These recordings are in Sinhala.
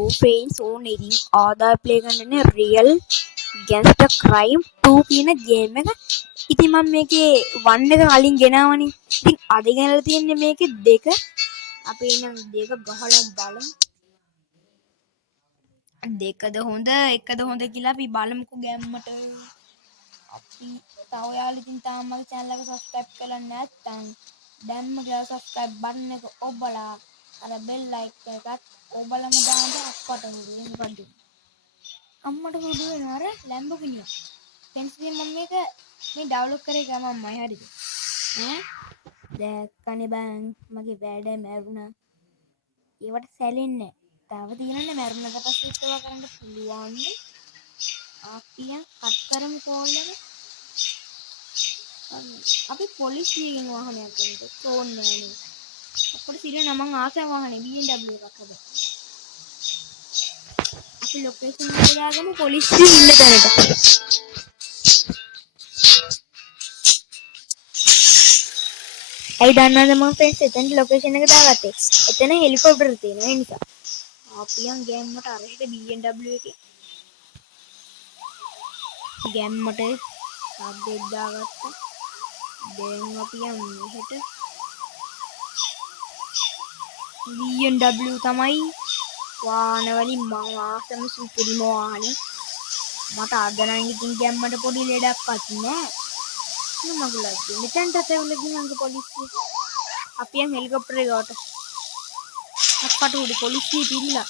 Hello friends, ඉතින් ආදා ප්ලේ කරන්නේ රියල් ගැන්ස්ටර් ක්‍රයිම් 2 කියන ගේම් එක. ඉතින් මම මේකේ 1 එක කලින් ගෙනාවනේ. ඉතින් අද ගෙනලා තියෙන්නේ මේකේ 2. අපි එනම් 2 ගහලා බලමු. 2ද හොඳ 1ද හොඳ කියලා අපි බලමුකෝ ගෑම්මට. අපි තව යාළුවෝ ඉතින් තාම මගේ channel එක subscribe කරලා නැත්නම් දැන්ම ගිහලා subscribe button එක ඔබලා අර bell icon එකත් ඔබලම දාන්න අප්පට හුරු මොකද්ද අම්මට හුරු වෙන අර Lamborghini friends ඉතින් මම මේක මේ ඩවුන්ලෝඩ් කරේ ගමන්මයි හරිද ඈ දැක්කනේ බං මගේ වැඩ මැරුණා ඒවට සැලෙන්නේ තව තියෙනනේ මැරුණාට පස්සේ ඒවා කරන්න පුළුවන් අපි කට් කරමු කෝල් එක අපි පොලිසියෙන් වාහනයක් ගන්නද ඕනේ නෑනේ අපිට සිරේ මං ආසම වාහනේ BMW එකක් හද අපි ලොකේෂන් එක දාගමු පොලිසිය ඉන්න තැනට ඇයි දන්නවද මම ෆ්‍රෙන්ඩ්ස් එතන ලොකේෂන් එක දාගත්තේ එතන හෙලිකොප්ටර් තියෙනවා ඒ නිසා අපියන් ගෑම්මට අරහෙට BMW එකේ ගෑම්මට සද්දෙක් දාගත්තා දැන් අපියන් මෙහෙට BMW තමයි වාහන වලින් මං ආසම සුපිරිම වාහනේ මට අද නම් ඉතින් ගැම්මට පොඩි ලෙඩක්වත් නෑ මගුලක් මෙතෙන්ට තෙවුල ගිහංග පොලිසිය අපි යන් හෙලිකොප්ටර් එකකට අප්පට උඩ පොලිසිය පිල්ලා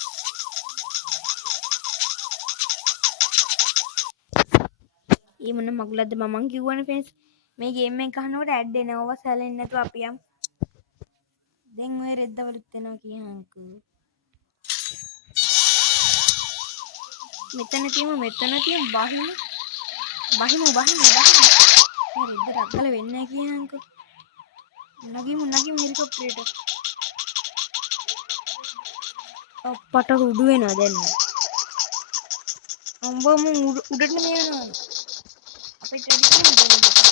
ඊ මොන මගුලක්ද මමන් කිව්වනේ ෆ්‍රෙන්ඩ්ස් මේ ගේම් එක ගහනකොට ඇඩ් එනවා සැලෙන්නේ නැතුව අපි යම් දැන් ඔය රෙද්දවලුත් එනවා කියහන්කෝ මෙතන තියමු බහිමු රෙද්ද රග්ගල වෙන්නේ නැහැ කියහන්කෝ නගිමු හෙලිකොප්ටරේට අප්පට උඩු වෙනවා දැන් උඹම උඩට මේ යනවා අපිට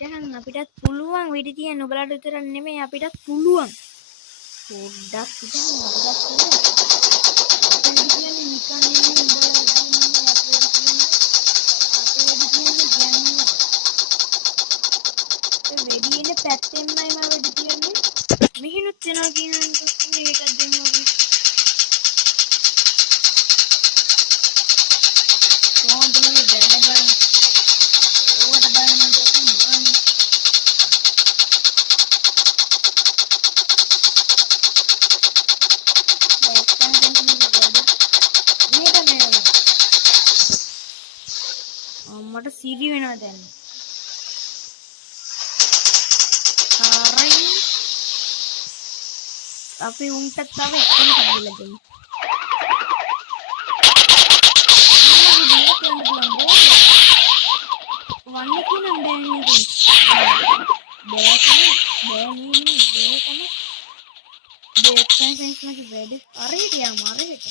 දැන් අපිටත් පුළුවන් වෙඩි තියන්න ඔබලාට විතර නෙමෙයි අපිටත් පුළුවන් පොඩ්ඩක් හිතන්න අපිටත් පුළුවන් වෙඩි තියන්නේ නිකන් නෙමෙයි උඹලා කියන්නේ අපේ වෙඩි ඉන්නේ පැත්තෙන්මයි මම වෙඩි තියන්නේ මෙහෙනුත් යනවා කියන්නේ මේකත් දෙනවා මට සිරි වෙනවා දැන් හරි අපි උන්ට තව එකක් හදලා දෙමු වන්නේ කියනම් බෑනේ බෑකම මගේ වැඩ හරියට යමු හරියට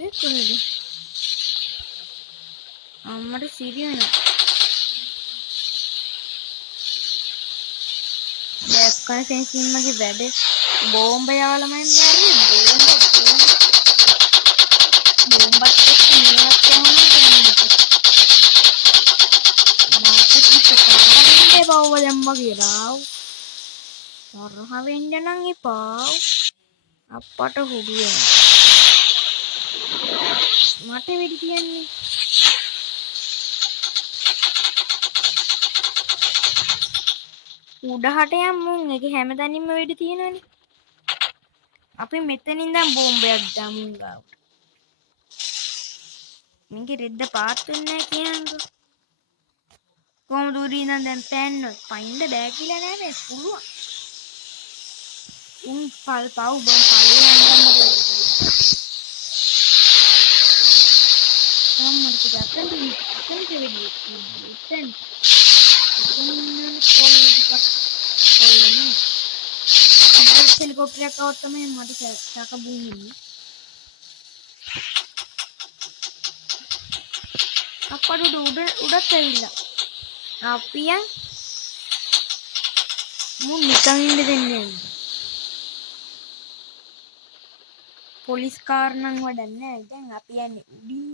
ඒක කොහෙද අම්මට සිරි වෙනවා දැක්කම ෆෙන්සින් මගේ වැඩ බෝම්බ යාලමයි මෑරි බෝම්බත් එක්ක මේවත් යනවා කියන්නේ බවව දැම්ම කියලා තරහ වෙන්න නම් එපා අප්පට හුඩු වෙනවා මට වෙඩි තියන්නේ උඩහට යමු ඒක හැමතැනින්ම වෙඩි තියෙනවනේ අපි මෙතනින් ඉඳන් බෝම්බයක් දාමු ගාවට මේකේ රෙද්ද පාත් වෙන්නේ නැහැ කියන්නකෝ කොහොමද උඩින් ඉඳන් දැන් පෑන්නොත් පයින්ද බෑ කියලා නෑ මේ පුළුවන් උන් පව් බම් පල්ලෙන් යන්න මොකද අපිට වෙඩි ඉතින් හෙලිකොප්ටර් එකක් આવත් තමයි මට සැක බුන්නේ අප්පට උඩත් ඇවිල්ලා අපි යන් මු නිකන් ඉන්න දෙන්නේ පොලිස් කාර් නම් වැඩක් නැහැ. දැන් අපි යන්නේ උඩින්.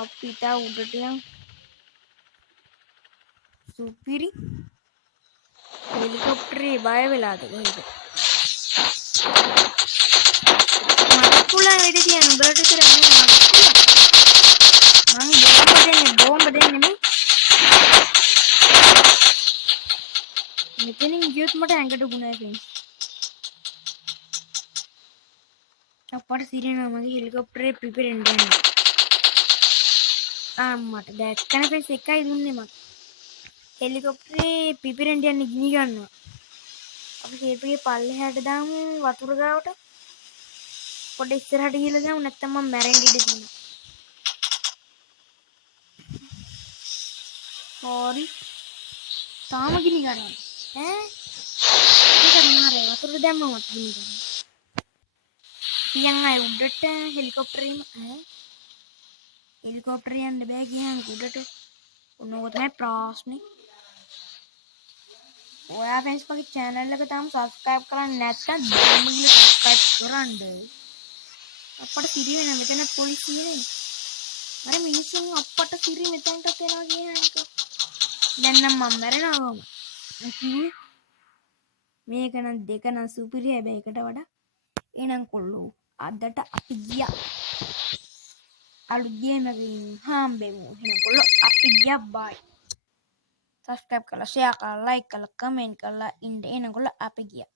අපිට උඩට යන්න. සුපිරි. හෙලිකොප්ටරේ බය වෙලාද කොහෙද? මට පුළුවන් වෙඩි තියන්න උඹලට විතර නෙමෙයි මට පුළුවන්. මම බෝම්බ දෙන්නේ මේ. මෙතනින් ගියොත් මට ඇඟට ගුණයි ෆ්‍රෙන්ඩ්ස්. අපට සිරිනවා මගේ හෙලිකොප්ටරේ පිපිරෙන්න යනවා. මට දැක්කන ෆ්‍රෙන්ඩ්ස් එකයි දුන්නේ මට. හෙලිකොප්ටරේ පිපිරෙන්න යන්නේ ගිනි ගන්නවා. අපි ෂේප්ගේ පල්ලෙහාට දාමු වතුර ගාවට. පොඩ්ඩක් ඉස්සරහට ගිහලා දාමු නැත්නම් මම මැරෙන්න ඉඩ තියෙනවා. හරි. තාම ගිනි ගන්නවා. ඒක නෑ වතුර දැම්මම ගිනි ගන්නවා. පියන් අය උඩට හෙලිකොප්ටරේම හෙලිකොප්ටරේ යන්න බෑ ගියන් උඩට. ඔන්නෝක තමයි ප්‍රශ්නේ. ඔයා ෆ්‍රෙන්ඩ්ස් මගේ channel එක තාම subscribe කරන්නේ නැත්නම් දැන්ම ගිහලා subscribe කරන්න. අපට සිරි වෙන මෙතන පොලිසිය නේ. අර මිනිස්සුන් අපට සිරි මෙතනට එනවා කියනක. දැන් නම් මම මැරෙනවා. මේක නම් දෙක නම් සුපිරි හැබැයි එකට වඩා. එහෙනම් කොල්ලෝ අදට අපි ගියා. අලුත් ගේම් එකකින් හම්බෙමු. එහෙනම් කොල්ලෝ අපි ගියා බයි. subscribe කරලා share කරලා like කරලා comment කරලා ඉන්න. එහෙනම් කොල්ලෝ අපි ගියා.